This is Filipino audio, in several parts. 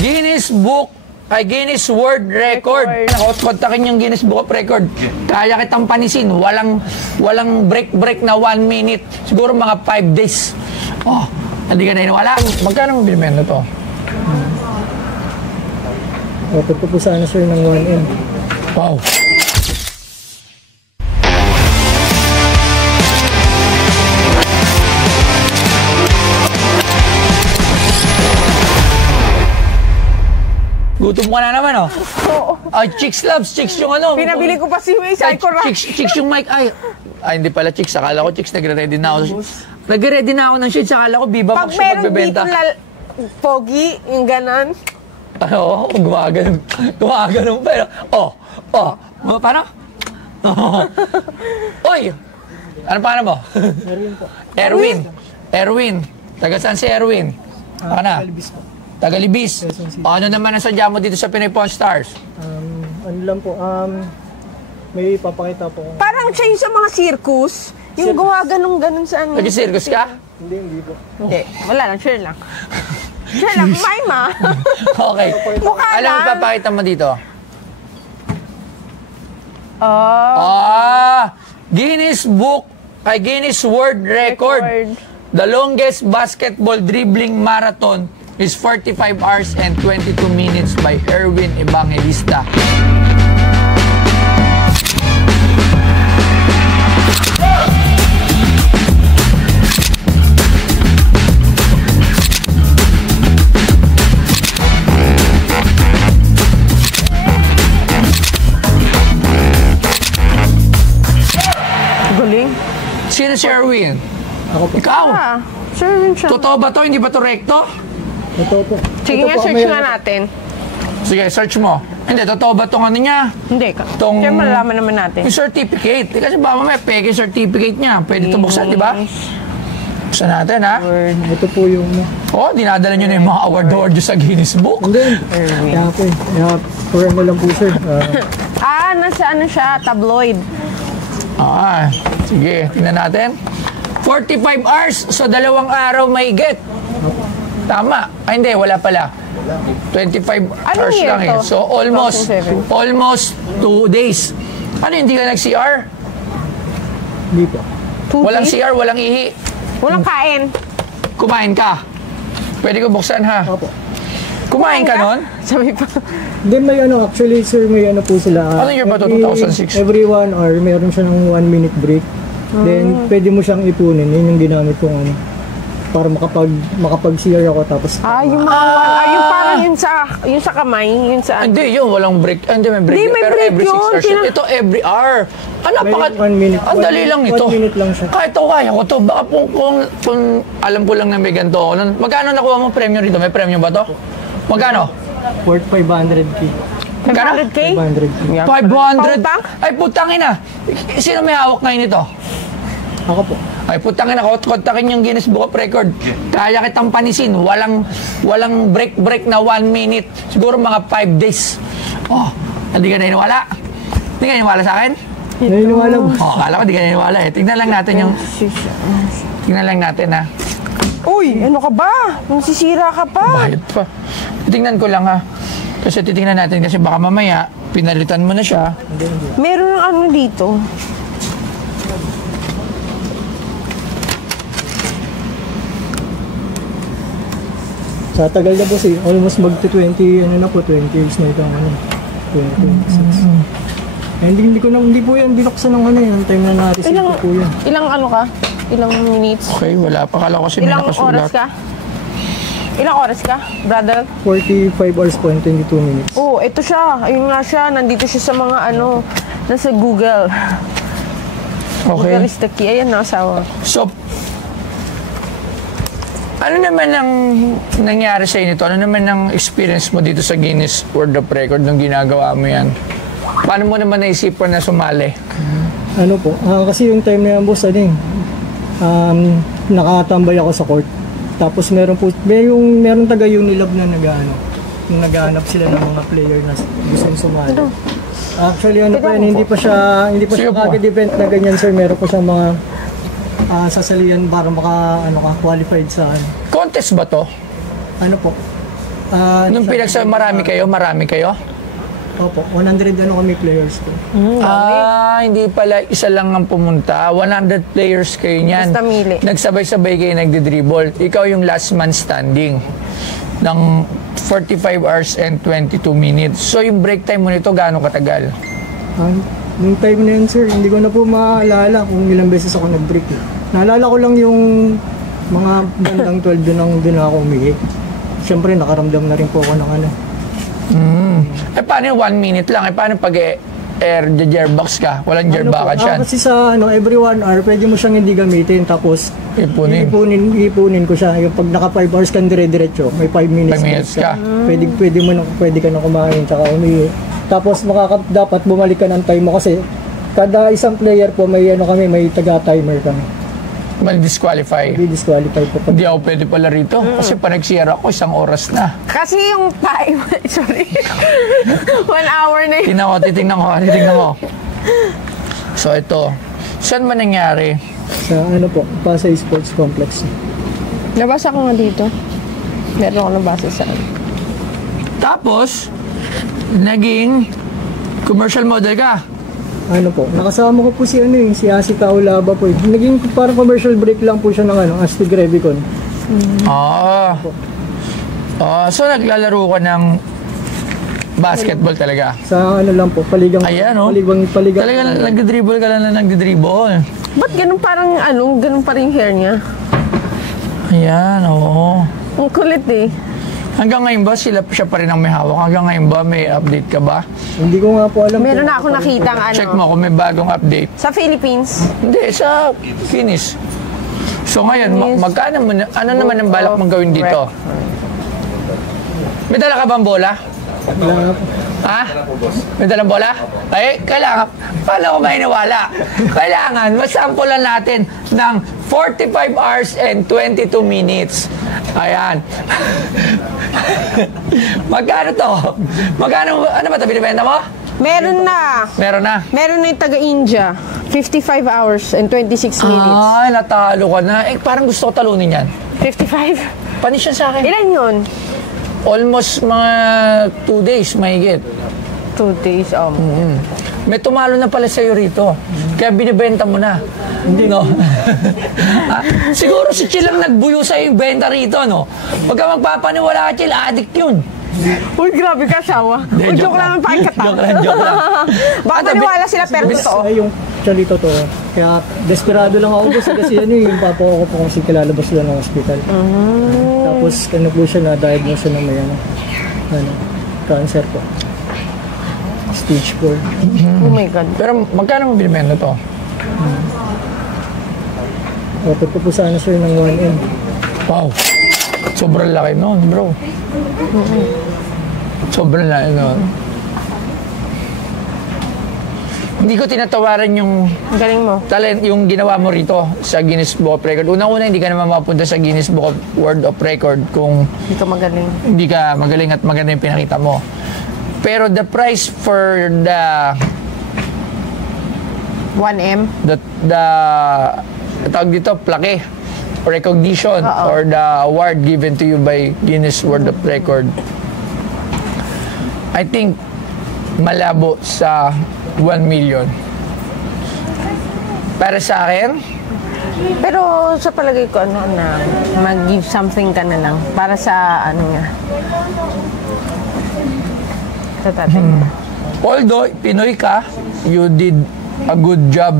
Guinness World Record. Kontakin yung Guinness Book of Record. Kaya kitang panisin. Walang break na 1 minute. Siguro mga 5 days. Oh, hindi ka naniniwala. Magkano mo binibenta to? Dapat ko po sana sir ng 1M. Wow. Gutom ka na naman, oh. Oo. Ay, chicks loves. Chicks yung ano. Pinabili ko pa si May Psycho Rock. Chicks yung mic. Ay, hindi pala chicks. Akala ko chicks. Nagre-ready na ako. Nagre-ready na ako ng shit. Akala ko Viva Max yung magbebenta. Pag merong pogi, yung ganon. Ay, oo. Gumaganon. Gumaganon. Pero, paano? Oy! Ano paano mo? Erwin po. Erwin. Taga saan si Erwin? Ano? Kalibis po. Tagalibis. Ano naman ang sadya mo dito sa Pinoy Pawn Stars? Ano lang po, may papakita po. Parang siya yung sa mga circus. Yung gawa ganun sa ano. Nag-circus ka? Hindi po. Hindi. Wala lang. Share lang. Share lang. Maima. Okay. Mukha Alam mo, lang. papakita mo dito. Oh. Guinness World Record. The longest basketball dribbling marathon is 45 hours and 22 minutes by Erwin Evangelista. Galing. Sino si Erwin? Ako po. Ikaw? Sure yun siya. Totoo ba to? Hindi ba to rekto? Ito po. Sige nga, search nga natin. Sige, search mo. Hindi, totoo ba itong ano niya? Hindi. Tong- Kaya malalaman naman natin. Yung certificate. Kasi ba may peke certificate niya. Pwede ito buksan, di ba? Buksan natin, ha? Ito po yung... Oh, dinadala nyo na yung mga award sa Guinness Book. Hindi. Kaya po eh. Kaya for ano lang po sir. Nasa ano siya, tabloid. Sige, tingnan natin. 45 hours, so 2 araw may get. Tama. Ay, hindi, wala pala. 25 hours year lang eh. to? So, almost 2 days. Ano, hindi ka nag-CR? Hindi po. Walang CR, walang ihi. Walang kain. Kumain ka. Pwede ko buksan, ha? Opo. Kumain ka nun? Sabi pa. Then may ano, actually sir, may ano po sila. Ano year ba to? 2006? Every 1 hour, meron siya ng 1 minute break. Then, pwede mo siyang ipunin. Yun yung ginamit kong ano. Para makapag-CR ako tapos... Yung mga yung parang yun sa kamay, yun sa ano. Hindi, yun, walang break. Hindi, may break. Hindi, may Pero break every 6 yun. hours. Ito, every hour. May 1 minute. Ang dali lang ito. 1 minute lang siya. Kahit ako, kaya ko to. Baka kung alam ko lang na may ganito ako. Magkano nakuha mo premyo rito? May premyo ba to? Magkano? Worth 500k. Magkano? 500K? 500k. 500? Pautang? Ay, putangin na. Sino may hawak ngayon nito? Ako po. Ay, putangin na. Kontakin yung Guinness Book of Record. Kaya kitang panisin. Walang break na 1 minute. Siguro mga 5 days. Oh, hindi ka naniniwala? Hindi ka naniniwala sa akin? Naniniwala mo? Akala ko hindi ka naniniwala eh. Tingnan lang natin yung... Tingnan lang natin, ha? Uy, ano ka ba? Nasisira ka pa. Bayad pa. Tingnan ko lang, ha? Kasi titingnan natin kasi baka mamaya pinalitan mo na siya. Meron ng ano dito. Sa tagal na po almost magti-20, ano na po, 20 years na itong ano. 2026. Hindi po yan binuksan ng ano yung time na na-receive ko po yan. Ilang ano ka? Ilang minutes? Okay, wala pa. Kala ko kasi may Ilang nakasulat. oras ka? Ilang oras ka, brother? 45 hours po and 22 minutes. Oh, ito siya. Ayun nga siya. Nandito siya sa mga ano, nasa Google. Okay. Google is the key. Ayan, nasawa. So, ano naman ang nangyari sa inyo? Ano naman ang experience mo dito sa Guinness World of Record nung ginagawa mo yan? Paano mo naman naisipan na sumali? Ano po, kasi yung time na yan, boss, nakatambay ako sa court. Tapos meron taga Unilab na naghahanap sila ng mga player na gusto sumali. Actually, ano po yan, hindi pa siya kagad-event na ganyan, sir. Meron po siyang mga sasalian para qualified sa Contest ba to? ano po. Nung marami kayo? Opo, 100 kami players ko. Hindi pala isa lang ang pumunta. 100 players kayo niyan. Basta mili. Nagsabay-sabay kayo nagdi-dribble. Ikaw yung last man standing ng 45 hours and 22 minutes. So yung break time mo nito, gaano katagal? Nung time na yun, sir, hindi ko na po maalala kung ilang beses ako nag-break. Naalala ko lang yung mga bandang 12 doon ako umihi. Siyempre, nakaramdam na rin po ako ng ano. Paano yung 1 minute lang? Paano pag gearbox ka? Walang gearbox dyan? Kasi sa every 1 hour, pwede mo siyang hindi gamitin. Tapos, ipunin ko siya. Yung pag naka 5 hours kang dire-diretso, may 5 minutes. 5 minutes ka. Pwede ka na kumain, tsaka umihi. Tapos, dapat bumalik ka ng time mo kasi kada isang player po, may taga-timer kami. Mal-disqualify. Hindi disqualify po. Hindi ako pwede pala rito. Kasi pa nag-share ako, 1 oras na. Kasi yung time, sorry, 1 hour na yun. Titingnan ko. So ito, saan man nangyari? Sa Pasay Sports Complex. Nabasa ko nga dito. Meron ako nabasa sa Tapos, naging commercial model ka. Nakasama ko po si Asi Kaulaba po. Naging parang commercial break lang po siya ng Astig Revicon. So naglalaro ka ng basketball talaga? Sa lang po, paligang. Ayan, Paligang. Talaga nagdidribble ka lang na nagdidribble. Ba't ganun parang ganun pa rin hair niya? Ayan, oo. Ang kulit eh. Hanggang ngayon ba siya pa rin ang may hawak? Hanggang ngayon ba may update ka ba? Hindi ko nga po alam. Meron na ako nakita Check mo kung may bagong update. sa Philippines. Hindi, sa finish. So ngayon, magkano mo ano naman ang balak mong gawin dito? May dala ka bang bola? Wala nga po. Ha? May dalang bola? Ay, kailangan. Paano ko mahiniwala? Kailangan, masampulan natin ng 45 hours and 22 minutes. Ayan. Magkano to? Magkano, ano ba ito? Binibenta mo? Meron na. Meron na. Meron na yung taga-India. 55 hours and 26 minutes. Ay, natalo ka na. Parang gusto ko talunin yan. 55? Panis yan sa akin. Ilan yun? Almost mga 2 days, mahigit. 2 days, May tumalo na pala sa'yo rito. Kaya binibenta mo na. Hindi, no? Siguro si Chill ang nagbuyo sa'yo yung benta rito, no? Pagka magpapaniwala ka, Chill, addict yun. Uy, grabe ka, Shawa. Uy, joke lang ang pagkata. Joke lang. Baka maniwala sila, pero totoo. Ay, yung dito to. Kaya desperado lang ako kasi yung papa ko po kasi kilalabas lang ng hospital. Tapos po siya na-diagnose siya ng may cancer po. Stage 4. Oh my God. Pero magkano mo binibenta to? Offer ko po sana sir ng 1M. Wow. Sobrang laki nun, bro. Sobrang laki nun. Hindi ko tinatawaran yung galing mo. Talent, yung ginawa mo rito sa Guinness Book of Record. Unang-una, hindi ka naman mapunta sa Guinness Book of World of Record kung Hindi ka magaling. Hindi ka magaling at maganda yung pinakita mo. Pero the price for the 1M? the tawag dito, plaque or recognition or the award given to you by Guinness World of Record, I think malabo sa 1 million. Para sa akin, Pero sa palagay ko, na mag-give something ka na lang para sa niya. Sa tatay mo. although Pinoy ka, you did a good job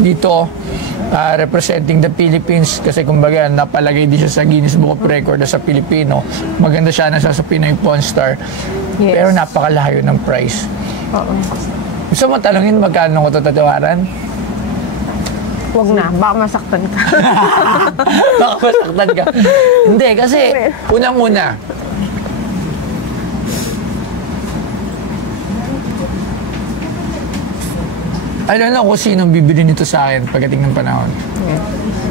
dito representing the Philippines kasi kumbaga napalagay din siya sa Guinness Book of Record sa Pilipino. Maganda siya nasa sa Pinoy Pawn Star. Yes. Pero napakalayo ng price. Oo. Gusto mo talungin magkano ko ito tatawaran? Huwag na, baka masaktan ka. Baka masaktan ka. Hindi, kasi unang-una, I don't know kung sinong bibili nito sa akin pagdating ng panahon.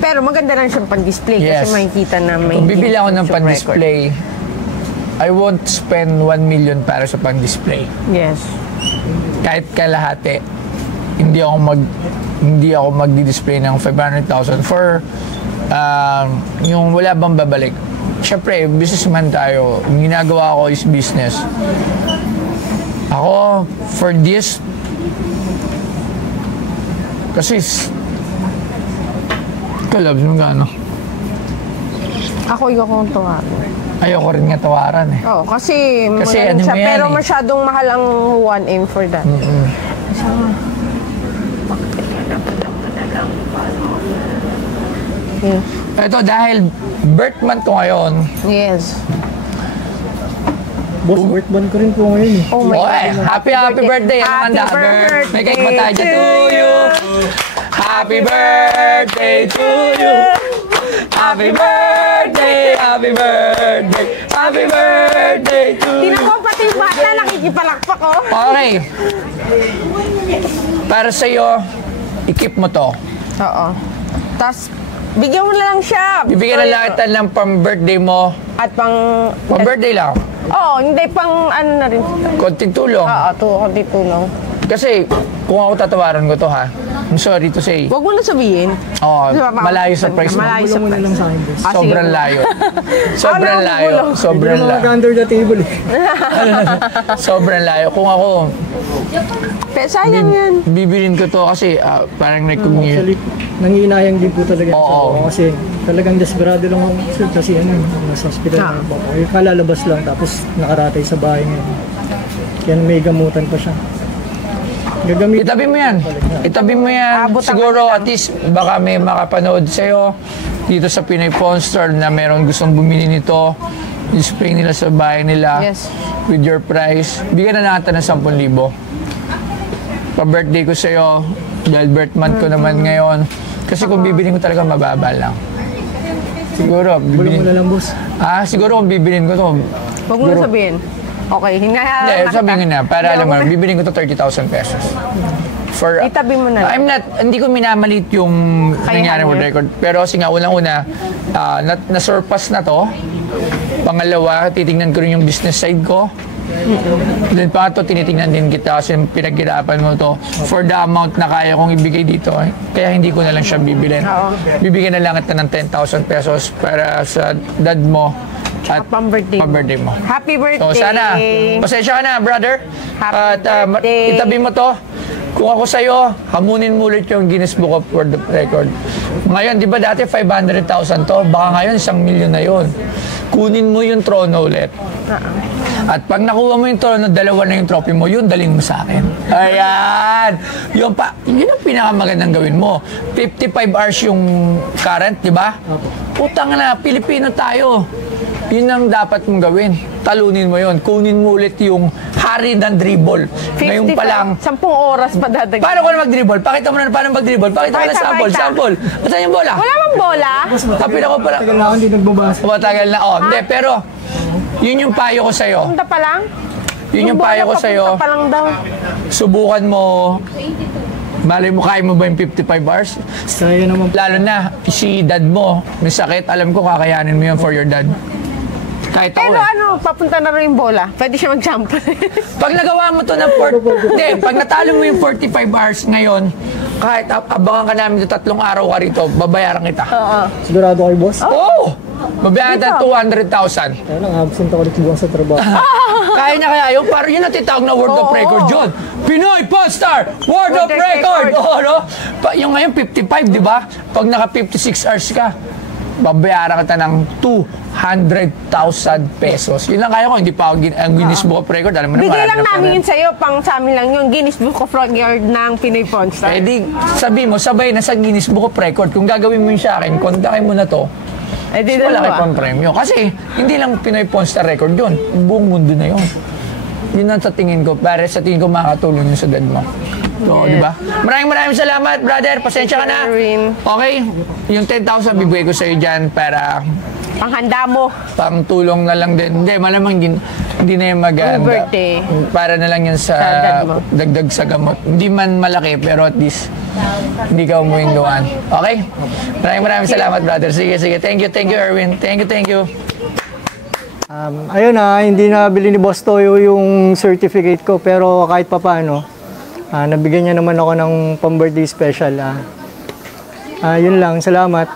Pero maganda lang siyang pan-display Yes. kasi makikita na may Kung bibili ako ng Guinness pan-display, I won't spend 1 million para sa pan-display. record. Yes. Kahit kalahati, hindi ako magdi-display ng 500,000 for yung wala bang babalik. syempre, businessman tayo. Ang ginagawa ko is business. Ako, for this, kasi, kalabs mo gano'n. Ako yung kong tawaran. Ayoko rin nga tawaran eh. Oo, kasi Kasi magaling ano siya. mo yan Pero eh. masyadong mahal ang 1M for that. Yes. Ito, dahil birth month ko ngayon, Yes. Boss, birthday ko rin po ngayon eh. Oh my okay, God. happy birthday. Ano Happy handa? birthday May cake ba tayo dyan? to To you. Happy birthday to you. Happy birthday, happy birthday, happy birthday to you. Tinan ko pati yung bata nakikipalakpak ko. Okay. Para sa'yo, i-keep mo to. Oo. Tapos, bigyan mo na lang siya. Bibigyan na lang kita ng pang-birthday mo. At pang... Pang-birthday lang. Oo, hindi pang ano na rin. Konting tulong. Oo, konti tulong. Kasi, kung ako tatawaran ko to ha, I'm sorry to say. Huwag mo na sabihin. Oo, Di ba, malayo sa price mo. malayo. Bulong mo na lang sa akin, boss. Ah, Sobrang sige. layo. Sobrang Ako na layo. bubulong. Hindi Sobrang naman layo. mag-under the table eh. Sobrang layo. Kung ako, Pero sayang yan. bibilin ko to kasi parang recognition. Actually, nangihinayang din po talaga yung Oo. asawa ko kasi talagang desperado lang ako sir, kasi ano, nasa hospital na ako. Ay, kalalabas lang tapos nakaratay sa bahay ngayon. Kaya may gamutan pa siya. Gagamitin. Itabi mo yan. Itabi mo yan. Abot ang Siguro ano at least baka may makapanood sa'yo dito sa Pinoy Pawn Store na meron gustong bumili nito. Display nila sa bahay nila Yes. with your price. Bigyan na natin ng 10,000. Pa-birthday ko sa'yo dahil birth month ko naman ngayon. Kasi kung bibilin ko talaga mababa lang. Siguro, Bulong mo bibilin. na lang, boss. Siguro kung bibilin ko to. Huwag mo na sabihin. Okay, Hindi, hinahal sabihin ko na. Para alam mo, bibilin ko to 30,000 pesos. For, Itabi mo na lang. hindi ko minamalit yung nangyari world niya. record. Pero kasi nga, unang-una, na-surpass na to. Pangalawa, titingnan ko rin yung business side ko. Then pa ito, tinitingnan din kita kasi pinaghirapan mo to for the amount na kaya kong ibigay dito. Kaya hindi ko na lang siya bibilin. Oo. Bibigyan na lang kita ng 10,000 pesos para sa dad mo at Pang-birthday mo. pang-birthday mo. Happy birthday. So sana, pasensya ka na brother. Happy At birthday. itabi mo to. Kung ako sa'yo, hamunin mo ulit yung Guinness Book of World Record. Ngayon, di ba dati 500,000 to? Baka ngayon, 1,000,000 na yun. Kunin mo yung trono ulit. At pag nakuha mo yung trono, dalawa na yung trophy mo, yun, dalhin mo sa akin. Ayan! Yun ang pinakamagandang gawin mo. 55 hours yung current, di ba? Putang na, Pilipino tayo. Yun ang dapat mong gawin. Talunin mo yun. Kunin mo ulit yung hari ng dribble. Ngayon pa lang. 10 oras pa dadagdag. Paano ko na mag-dribble? Pakita mo na paano mag-dribble. Pakita mo na sample. Pakita. Sample. Saan yung bola? Wala bang bola? Tapin ako pala. Tagal na ako hindi nagbabasa. Matagal na. Hindi, pero yun yung payo ko sa'yo. Punta pa lang? Yun yung payo ko sa'yo. Punta pa lang daw. Subukan mo. Malay mo, kaya mo ba yung 55 hours? Kaya naman po. Lalo na, si dad mo, may sakit. Alam ko, kakayanin mo yun for your dad. Kahit ako Pero eh. ano, papunta na rin yung bola. Pwede siya mag-jump. Pag nagawa mo to ng hindi, pag natalo mo yung 45 hours ngayon, kahit abangan ka namin 3 araw ka rito, babayaran kita. Sigurado kayo, boss? Oo! Babayaran kita 200,000. Kaya lang, absent ako dito buwan sa trabaho. Kaya niya kaya yun, parang yun ang titawag na World of Oo. Record yun. Pinoy Pawn Star, World of Record! Oo, no? Yung ngayon, 55, di ba? Pag naka 56 hours ka, babayaran kita ng 200,000 pesos. Yun lang kaya ko, hindi pa ako ang Guinness Book of Record. Alam mo na, Bigay marami lang na namin pera. yun sa'yo, pang sa amin lang yun. Guinness Book of Record ng Pinoy Pawn Star. Eh di, sabi mo, sabay na sa Guinness Book of Record. Kung gagawin mo yun sa akin, kontakin mo na to. Eh, di Malaki dalawa. pang premyo. Kasi, hindi lang Pinoy Pawn Star record yun. Buong mundo na yun. Yun ang sa tingin ko. Para sa tingin ko makakatulong yun sa dad mo. So, Yes. di ba? Maraming salamat, brother. Pasensya ka na. Erwin. Okay? Yung 10,000 bibigay ko sa'yo dyan para Panghanda mo. pang tulong na lang din. Hindi, malamang hindi na yung maganda. birthday. Para na lang yan sa Sa dad mo. dagdag sa gamot. Hindi man malaki, pero at least hindi ka umuwing luwan. Okay? Maraming salamat, brother. Sige. Thank you, Erwin. Thank you. Ayun hindi nabili ni Boss Toyo yung certificate ko, pero kahit pa paano, nabigyan niya naman ako ng pang-birthday special. Yun lang, salamat.